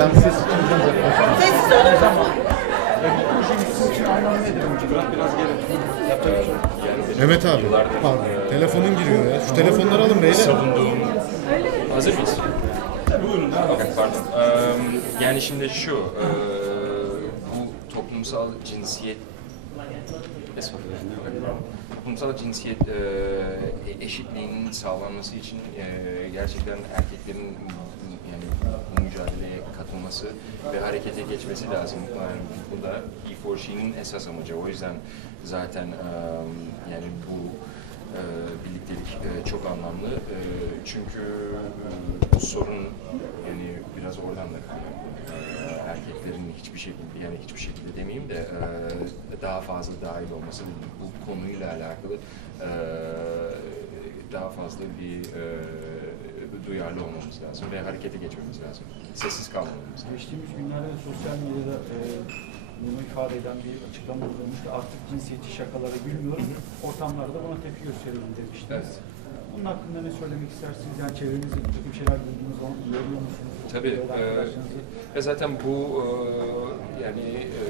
Ben ses tutacağım. Sessiz olur? Mehmet abi. Pardon. Telefonun giriyor ya. Şu telefonları alın beyler. savunduğum... Hazır mıyız? Buyurun. Pardon. Eee, yani şimdi şu, eee, bu toplumsal cinsiyet toplumsal cinsiyet eee, eşitliğinin sağlanması için eee, gerçekten erkeklerin yani mücadeleye katılması ve harekete geçmesi lazım. Bu da E4C'nin esas amacı. O yüzden zaten yani bu birliktelik çok anlamlı. Çünkü bu sorun yani biraz oradan da kaynaklı. Erkeklerin hiçbir şekilde yani hiçbir şekilde demeyeyim de daha fazla dahil olması bu konuyla alakalı daha fazla bir duyarlı olmamız lazım ve harekete geçmemiz lazım. Sessiz kalmamamız lazım. Geçtiğimiz günlerde sosyal medyada e, bunu ifade eden bir açıklama olmuştu. Artık cinsiyetçi şakaları gülmüyoruz. Ortamlarda buna tepki gösterelim demiştiniz. Evet. Bunun hakkında ne söylemek istersiniz? Yani çevrenizde bir takım şeyler duyduğunuz zaman görüyor musunuz? Tabii. E, zaten bu e, yani e,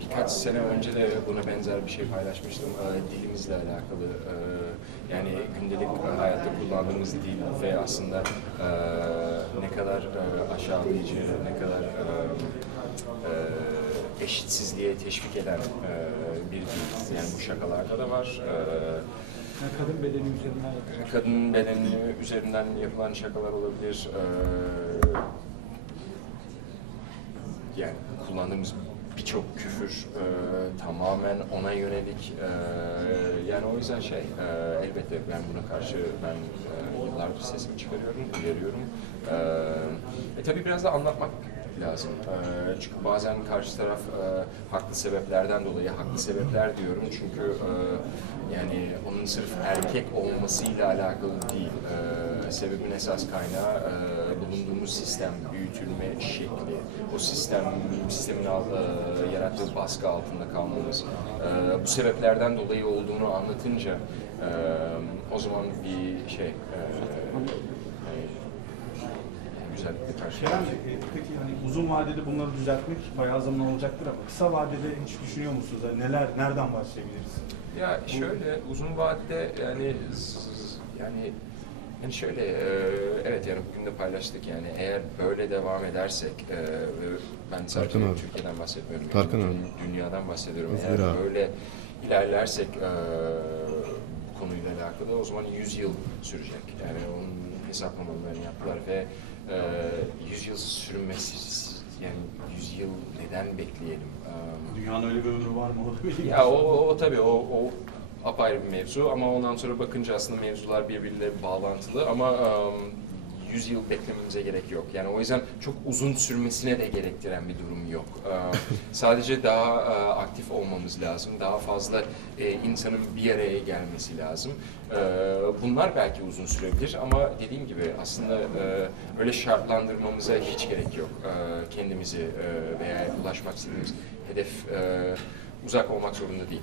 birkaç sene önce de buna benzer bir şey paylaşmıştım. E, dilimizle alakalı. e, yani gündelik hayatta kullandığımız dil ve aslında e, ne kadar e, aşağılayıcı, ne kadar e, e, eşitsizliğe teşvik eden e, bir dil. Yani bu şakalarda da var. E, kadın bedeni üzerinden yapılan kadın bedeni üzerinden yapılan şakalar olabilir. Ee, yani kullandığımız birçok küfür e, tamamen ona yönelik. E, yani o yüzden şey, e, elbette ben buna karşı ben e, yıllardır sesimi çıkarıyorum, uyarıyorum. E, e, tabii biraz da anlatmak lazım. E, çünkü bazen karşı taraf e, haklı sebeplerden dolayı haklı sebepler diyorum çünkü e, yani onun sırf erkek olmasıyla alakalı değil. E, sebebin esas kaynağı e, sistem, büyütülme şekli, o sistem sistemin al, e, yarattığı baskı altında kalmamız. E, bu sebeplerden dolayı olduğunu anlatınca e, o zaman bir şey e, yani güzellikle karşı. Kerem Bey, e, peki hani uzun vadede bunları düzeltmek bayağı zaman olacaktır ama kısa vadede hiç düşünüyor musunuz? Yani neler, nereden başlayabiliriz? Ya şöyle uzun vadede yani yani yani şöyle e, evet yani bugün de paylaştık yani eğer böyle devam edersek e, ben sadece Tarkan abi. Türkiye'den bahsetmiyorum. Tarkan yani abi. dün- Dünyadan bahsediyorum. Özgür eğer abi. böyle ilerlersek e, bu konuyla alakalı o zaman 100 yıl sürecek. Yani onun hesaplamalarını yaptılar ve e, 100 yıl sürmesi yani 100 yıl neden bekleyelim? E, Dünyanın öyle bir ömrü var mı? Ya o, o, o tabii o, o apayrı bir mevzu ama ondan sonra bakınca aslında mevzular birbiriyle bağlantılı ama um, 100 yıl beklememize gerek yok. Yani o yüzden çok uzun sürmesine de gerektiren bir durum yok. Ee, sadece daha e, aktif olmamız lazım. Daha fazla e, insanın bir araya gelmesi lazım. Ee, bunlar belki uzun sürebilir ama dediğim gibi aslında e, öyle şartlandırmamıza hiç gerek yok. Ee, kendimizi e, veya ulaşmak istediğimiz hedef e, uzak olmak zorunda değil.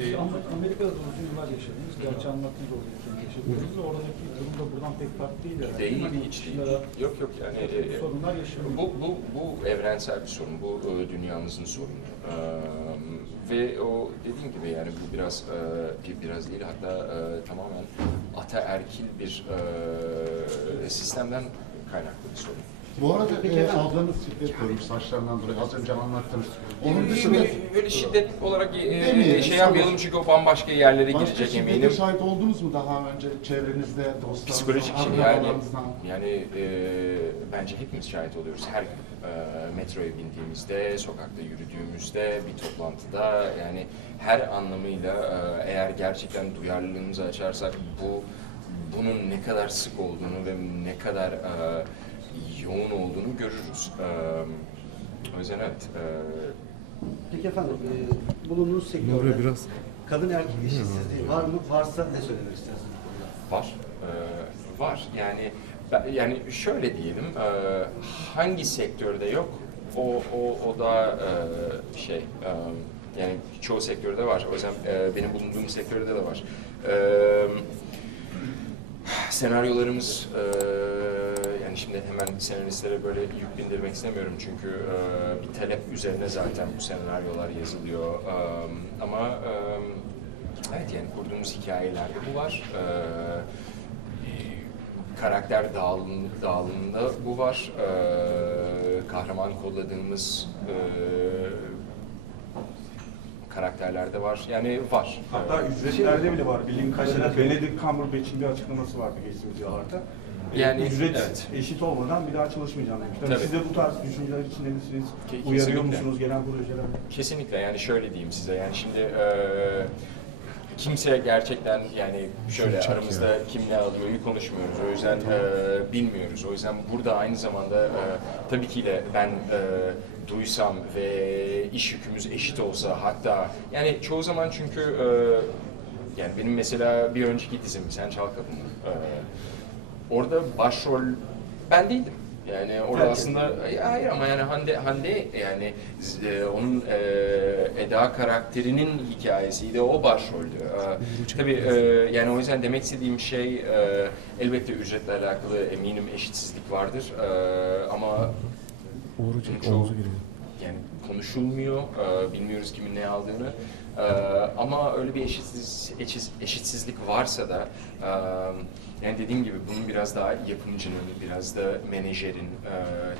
Ee, Amerika'da da uzun yıllar yaşadınız. Gerçi anlattınız orada yaşadığınızı. Oradaki durum da buradan pek farklı değil herhalde. Değil, Hani hiç değil. Yok yok yani e, sorunlar yaşanıyor. bu, bu, bu evrensel bir sorun, bu e, dünyamızın sorunu. Ee, ve o dediğim gibi yani bu biraz e, bir- biraz değil hatta e, tamamen ataerkil bir e, sistemden kaynaklı bir sorun. Bu arada e, ablanız şiddet görmüş saçlarından dolayı az önce anlattınız. Onun dışında Böyle, böyle şiddet olarak e, Demeyelim, şey yapmayalım çünkü o bambaşka yerlere başka girecek şiddete eminim. şahit oldunuz mu daha önce çevrenizde, dostlarınızdan, Psikolojik şey yani akrabalarınızdan? yani e, bence hepimiz şahit oluyoruz her gün e, metroya bindiğimizde, sokakta yürüdüğümüzde, bir toplantıda yani her anlamıyla e, eğer gerçekten duyarlılığımızı açarsak bu bunun ne kadar sık olduğunu ve ne kadar e, yoğun olduğunu görürüz. E, o yüzden evet. e, Peki efendim, e, bulunduğunuz sektörde Nuri biraz kadın erkek eşitsizliği var mı? Varsa ne söylemek istersiniz bu konuda? Var. Ee, var. Yani ben- yani şöyle diyelim. e, hangi sektörde yok? O o o da e, şey e, yani çoğu sektörde var. O yüzden e, benim bulunduğum sektörde de var. E, senaryolarımız e, yani şimdi hemen senaristlere böyle yük bindirmek istemiyorum çünkü e, bir talep üzerine zaten bu senaryolar yazılıyor. E, ama e, evet yani kurduğumuz hikayelerde bu var. E, karakter dağılım, dağılımında bu var. E, kahraman kodladığımız e, karakterlerde var. Yani var. Hatta ücretlerde bile var. Bildiğim kadarıyla Benedict Cumberbatch'in bir açıklaması vardı geçtiğimiz yıllarda. Yani, ücret evet. eşit olmadan bir daha çalışmayacağım demiş. Tabii Tabii. Siz de bu tarz düşünceler içinde misiniz? Ke- Uyarıyor kesinlikle. musunuz gelen projelerde? Kesinlikle yani şöyle diyeyim size yani şimdi eee kimse gerçekten yani şöyle Çok aramızda kim ne alıyoryu konuşmuyoruz. O yüzden eee, bilmiyoruz. O yüzden burada aynı zamanda eee, tabii ki de ben eee, duysam ve iş yükümüz eşit olsa hatta yani çoğu zaman çünkü eee, yani benim mesela bir önceki dizim Sen Çal Kapımı eee, orada başrol ben değildim. Yani orada Herkes. aslında ya hayır ama yani Hande Hande yani e, onun e, Eda karakterinin hikayesiydi. O başroldü. E, tabii e, yani o yüzden demek istediğim şey e, elbette ücretle alakalı eminim eşitsizlik vardır. E, ama Uğur bunun çoğu yani konuşulmuyor. E, bilmiyoruz kimin ne aldığını. E, ama öyle bir eşitsiz, eşiz- eşitsizlik varsa da e, yani dediğim gibi bunun biraz daha yapımcının, biraz da menajerin, e,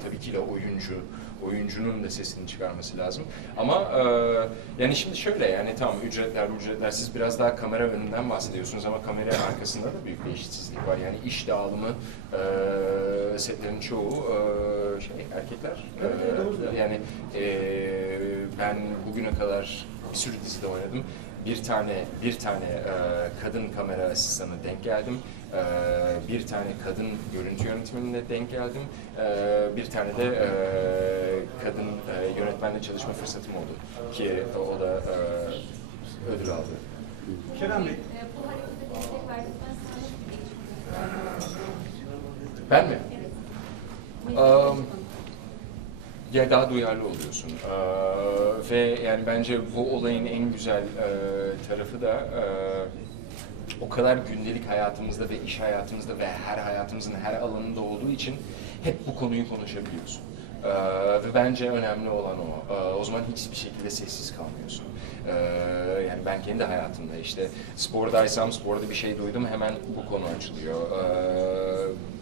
tabii ki de oyuncu, oyuncunun da sesini çıkarması lazım. Ama e, yani şimdi şöyle yani tamam ücretler ücretler siz biraz daha kamera önünden bahsediyorsunuz ama kamera arkasında da büyük bir eşitsizlik var. Yani iş dağılımı e, setlerin çoğu e, şey erkekler. E, yani e, ben bugüne kadar bir sürü dizide oynadım. Bir tane bir tane e, kadın kamera asistanı denk geldim. E, bir tane kadın görüntü yönetmenine denk geldim. E, bir tane de e, kadın e, yönetmenle çalışma fırsatım oldu ki o da e, ödül aldı. Kerem Bey, destek verdikten sonra Ben mi? Evet. Um, ya daha duyarlı oluyorsun. Ee, ve yani bence bu olayın en güzel e, tarafı da e, o kadar gündelik hayatımızda ve iş hayatımızda ve her hayatımızın her alanında olduğu için hep bu konuyu konuşabiliyorsun. Ee, ve bence önemli olan o. Ee, o zaman hiçbir şekilde sessiz kalmıyorsun. Ee, yani ben kendi hayatımda işte spordaysam, sporda bir şey duydum hemen bu konu açılıyor.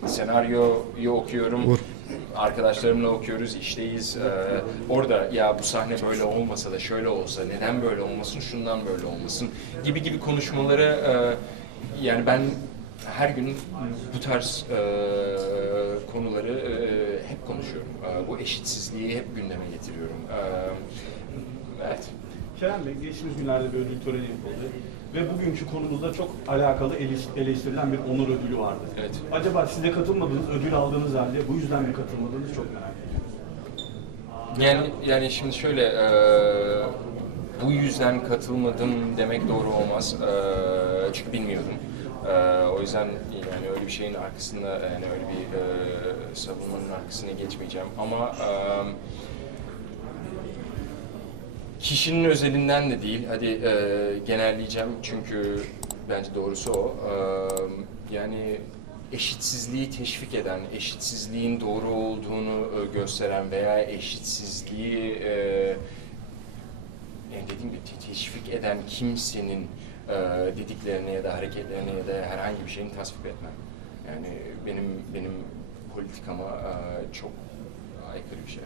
Ee, senaryoyu okuyorum. Vur. Arkadaşlarımla okuyoruz, işteyiz. Ee, orada ya bu sahne böyle olmasa da şöyle olsa, neden böyle olmasın, şundan böyle olmasın gibi gibi konuşmaları e, yani ben her gün bu tarz e, konuları e, hep konuşuyorum. E, bu eşitsizliği hep gündeme getiriyorum. E, evet. Kerem Bey geçtiğimiz günlerde bir ödül töreni yapıldı. Ve bugünkü konumuzda çok alakalı eleş- eleştirilen bir onur ödülü vardı. Evet. Acaba siz de katılmadınız, ödül aldığınız halde bu yüzden mi katılmadınız çok merak ediyorum. Yani yani şimdi şöyle e, bu yüzden katılmadım demek doğru olmaz. E, çünkü bilmiyordum. E, o yüzden yani öyle bir şeyin arkasında yani öyle bir e, savunmanın arkasına geçmeyeceğim. Ama e, kişinin özelinden de değil. Hadi e, genelleyeceğim çünkü bence doğrusu o. E, yani eşitsizliği teşvik eden, eşitsizliğin doğru olduğunu e, gösteren veya eşitsizliği e, yani dediğim gibi te- teşvik eden kimsenin e, dediklerine ya da hareketlerine ya da herhangi bir şeyini tasvip etmem. Yani benim benim politikama e, çok aykırı bir şey.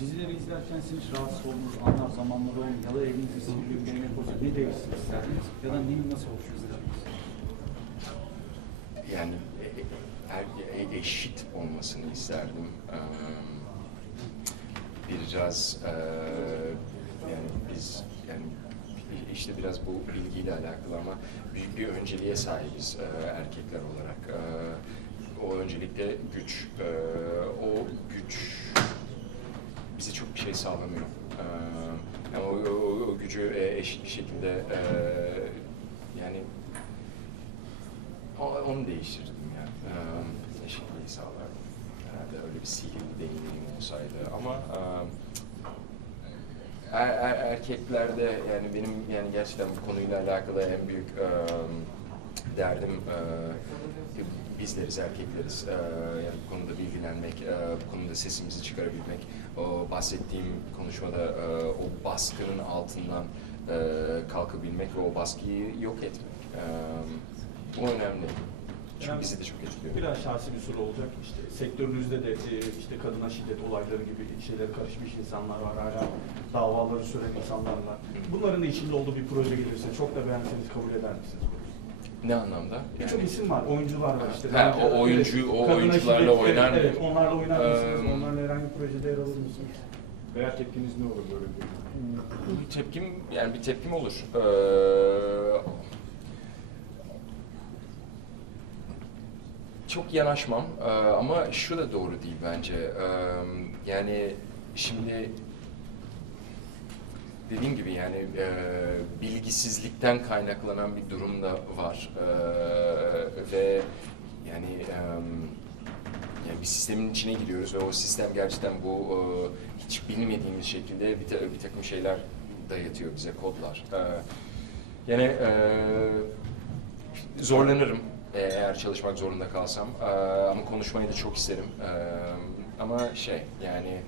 Dizileri izlerken siz rahatsız olduğunuz anlar, zamanlar olmuyor ya da evinizde sivri bir yemek olsa ne değişsin isterdiniz ya da neyi nasıl oluştururdunuz? yani e- e- er- e- eşit olmasını isterdim. Biraz yani biz yani işte biraz bu bilgiyle alakalı ama büyük bir önceliğe sahibiz eee, erkekler olarak. Eee, o öncelikle güç. Eee, o güç bize çok bir şey sağlamıyor. Eee, yani o, o- o gücü e, eşit bir şekilde eee, yani onu değiştirdim ya. Ee, eşitliği sağlardım. Herhalde öyle bir sihirli deneyimim olsaydı. Ama e, er, er- erkeklerde yani benim yani gerçekten bu konuyla alakalı en büyük e, derdim e, bizleriz erkekleriz. E, yani bu konuda bilgilenmek, e, bu konuda sesimizi çıkarabilmek, o bahsettiğim konuşmada e, o baskının altından e, kalkabilmek ve o baskıyı yok etmek. E, bu önemli. Çünkü Yani- bizi de çok etkiliyor. Biraz şahsi bir soru olacak. İşte sektörünüzde de e, işte kadına şiddet olayları gibi şeylere karışmış insanlar var. Hala davaları süren insanlar var. Bunların da içinde olduğu bir proje gelirse çok da beğenseniz kabul eder misiniz? Ne anlamda? Birçok Yani- isim var, oyuncular var işte. Ha, o oyuncu- o kadına oyuncularla şiddet- oynar evet, mı? Evet, onlarla oynar mısınız? Eee, onlarla herhangi bir projede yer alır mısınız? Veya tepkiniz ne olur böyle bir Bir tepkim yani bir tepkim olur. Ee, çok yanaşmam Ee, ama şu da doğru değil bence. Ee, yani şimdi dediğim gibi yani e, bilgisizlikten kaynaklanan bir durum da var Ee, ve yani em, yani bir sistemin içine giriyoruz ve o sistem gerçekten bu e, hiç bilmediğimiz şekilde bir, ta- bir takım şeyler dayatıyor bize kodlar. Ee, yani e, zorlanırım e, eğer çalışmak zorunda kalsam Ee, ama konuşmayı da çok isterim. Ee, ama şey yani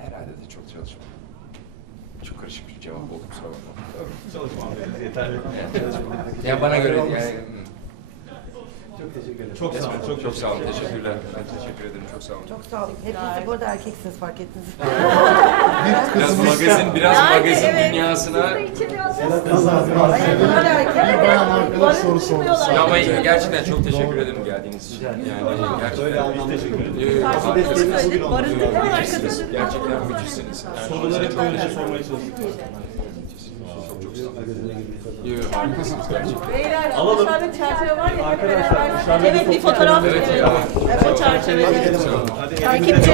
herhalde de çok karışık bir cevap oldu kusura bakma. çalışma yeterli. Ya bana göre yani Çok teşekkür ederim. Çok sağ olun. Çok, çok sağ olun teşekkürler. Ben teşekkür ederim çok sağ olun. Çok sağ olun. Hepiniz de bu arada erkeksiniz fark ettiniz. Biraz magazin biraz Yani magazin evet. dünyasına İçi biraz Ay, bunlar erkek. Arkadaş soru sordu. Ya ama gerçekten çok teşekkür ederim geldiğiniz için. Yani gerçekten Böyle anlamda desteğiniz bugün oldu. müthişsiniz. Gerçekten müthişsiniz. Yani Soruları böylece sormaya harikasınız gerçekten. Beyler, Alalım. dışarıda çerçeve var ya hep Arkadaşlar, beraber. dışarıda Evet bir bir fotoğraf. Evet ya. Evet, o çerçeve. Sağ olun. Hadi Takipçi